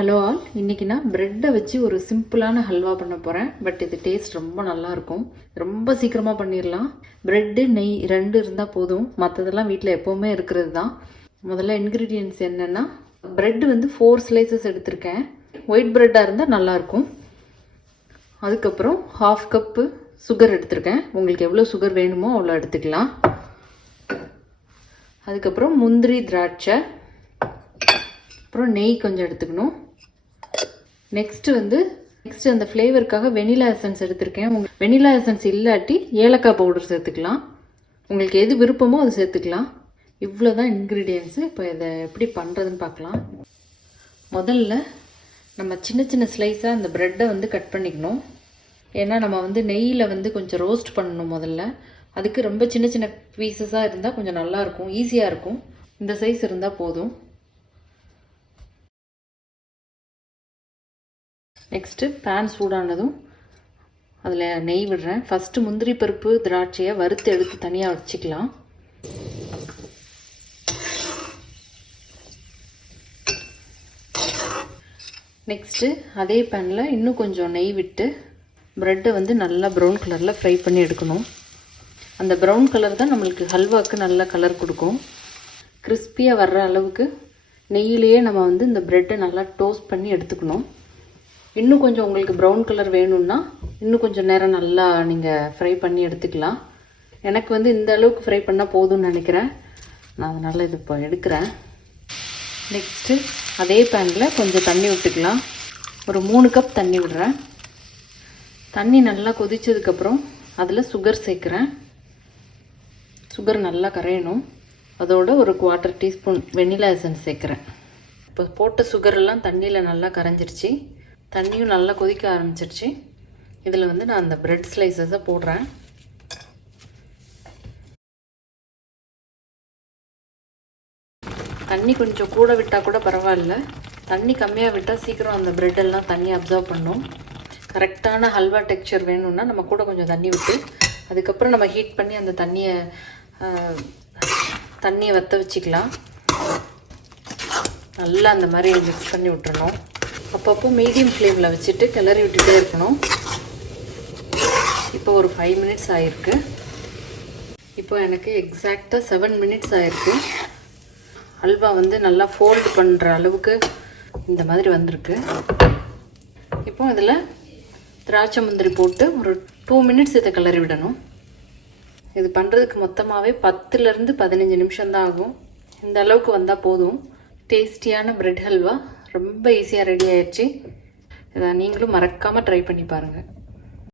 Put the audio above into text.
Hello all, இன்றைக்கி நான் ப்ரெட்டை வச்சு ஒரு சிம்பிளான ஹல்வா பண்ண போகிறேன். பட் இது டேஸ்ட் ரொம்ப நல்லாயிருக்கும். ரொம்ப சீக்கிரமாக பண்ணிடலாம். ப்ரெட்டு நெய் 2 இருந்தால் போதும். மற்றதெல்லாம் வீட்டில் எப்போவுமே இருக்கிறது தான். முதல்ல இன்க்ரீடியன்ட்ஸ் என்னென்னா, ப்ரெட்டு வந்து 4 ஸ்லைசஸ் எடுத்திருக்கேன். ஒயிட் ப்ரெட்டாக இருந்தால் நல்லாயிருக்கும். அதுக்கப்புறம் 1/2 கப்பு சுகர் எடுத்திருக்கேன். உங்களுக்கு எவ்வளோ சுகர் வேணுமோ அவ்வளோ எடுத்துக்கலாம். அதுக்கப்புறம் முந்திரி, திராட்சை, அப்புறம் நெய் கொஞ்சம் எடுத்துக்கணும். நெக்ஸ்ட் அந்த ஃப்ளேவருக்காக வெனிலா எசன்ஸ் எடுத்திருக்கேன். வெனிலா எசன்ஸ் இல்லாட்டி ஏலக்காய் பவுடர் சேர்த்துக்கலாம். உங்களுக்கு எது விருப்பமோ அது சேர்த்துக்கலாம். இவ்வளோ தான் இன்க்ரீடியன்ஸு. இப்போ இதை எப்படி பண்ணுறதுன்னு பார்க்கலாம். முதல்ல நம்ம சின்ன சின்ன ஸ்லைஸாக அந்த ப்ரெட்டை வந்து கட் பண்ணிக்கணும். ஏன்னா நம்ம வந்து நெய்யில் வந்து கொஞ்சம் ரோஸ்ட் பண்ணணும் முதல்ல. அதுக்கு ரொம்ப சின்ன சின்ன பீசஸாக இருந்தால் கொஞ்சம் நல்லாயிருக்கும், ஈஸியாக இருக்கும். இந்த சைஸ் இருந்தால் போதும். நெக்ஸ்ட்டு பேன் சூடானதும் அதில் நெய் விடுறேன். ஃபஸ்ட்டு முந்திரி பருப்பு, திராட்சையை வறுத்து எடுத்து தனியாக வச்சுக்கலாம். நெக்ஸ்ட்டு அதே பேனில் இன்னும் கொஞ்சம் நெய் விட்டு ப்ரெட்டை வந்து நல்லா ப்ரௌன் கலரில் ஃப்ரை பண்ணி எடுக்கணும். அந்த ப்ரௌன் கலர் தான் நம்மளுக்கு ஹல்வாவுக்கு நல்ல கலர் கொடுக்கும். கிறிஸ்பியாக வர்ற அளவுக்கு நெய்யிலேயே நம்ம வந்து இந்த ப்ரெட்டை நல்லா டோஸ்ட் பண்ணி எடுத்துக்கணும். இன்னும் கொஞ்சம் உங்களுக்கு ப்ரௌன் கலர் வேணும்னா இன்னும் கொஞ்சம் நேரம் நல்லா நீங்கள் ஃப்ரை பண்ணி எடுத்துக்கலாம். எனக்கு வந்து இந்த அளவுக்கு ஃப்ரை பண்ணால் போதும்னு நினைக்கிறேன். நான் அதனால் இது இப்போ எடுக்கிறேன். நெக்ஸ்ட்டு அதே பேனில் கொஞ்சம் தண்ணி விட்டுக்கலாம். ஒரு 3 கப் தண்ணி விடுறேன். தண்ணி நல்லா கொதித்ததுக்கப்புறம் அதில் சுகர் சேர்க்குறேன். சுகர் நல்லா கரையணும். அதோட ஒரு 1/4 டீஸ்பூன் வெனிலா எசன்ஸ் சேர்க்குறேன். இப்போ போட்ட சுகரெல்லாம் தண்ணியில் நல்லா கரைஞ்சிருச்சு. தண்ணியும் நல்லா கொதிக்க ஆரம்பிச்சிருச்சு. இதில் வந்து நான் அந்த ப்ரெட் ஸ்லைசஸை போடுறேன். தண்ணி கொஞ்சம் கூட விட்டால் கூட பரவாயில்ல. தண்ணி கம்மியாக விட்டால் சீக்கிரம் அந்த ப்ரெட்டெல்லாம் தண்ணி அப்சர்வ் பண்ணும். கரெக்டான ஹல்வா டெக்ஸ்சர் வேணும்னா நம்ம கூட கொஞ்சம் தண்ணி விட்டு அதுக்கப்புறம் நம்ம ஹீட் பண்ணி அந்த தண்ணியை வற்ற வச்சுக்கலாம். நல்லா அந்த மாதிரி மிக்ஸ் பண்ணி விட்டுறணும். அப்பப்போ மீடியம் ஃப்ளேமில் வச்சுட்டு கிளறி விட்டுட்டே இருக்கணும். இப்போ ஒரு 5 மினிட்ஸ் ஆகிருக்கு. இப்போ எனக்கு எக்ஸாக்டாக 7 மினிட்ஸ் ஆகிருக்கு. ஹல்வா வந்து நல்லா ஃபோல்டு பண்ணுற அளவுக்கு இந்த மாதிரி வந்திருக்கு. இப்போ இதில் திராட்சை முந்திரி போட்டு ஒரு 2 மினிட்ஸ் இதை கிளறி விடணும். இது பண்ணுறதுக்கு மொத்தமாகவே 10லேருந்து 15 நிமிஷம்தான் ஆகும். இந்த அளவுக்கு வந்தால் போதும். டேஸ்டியான ப்ரெட் ஹல்வா ரொம்ப ஈஸியாக ரெடி ஆயிடுச்சு. இதை நீங்களும் மறக்காமல் ட்ரை பண்ணி பாருங்கள்.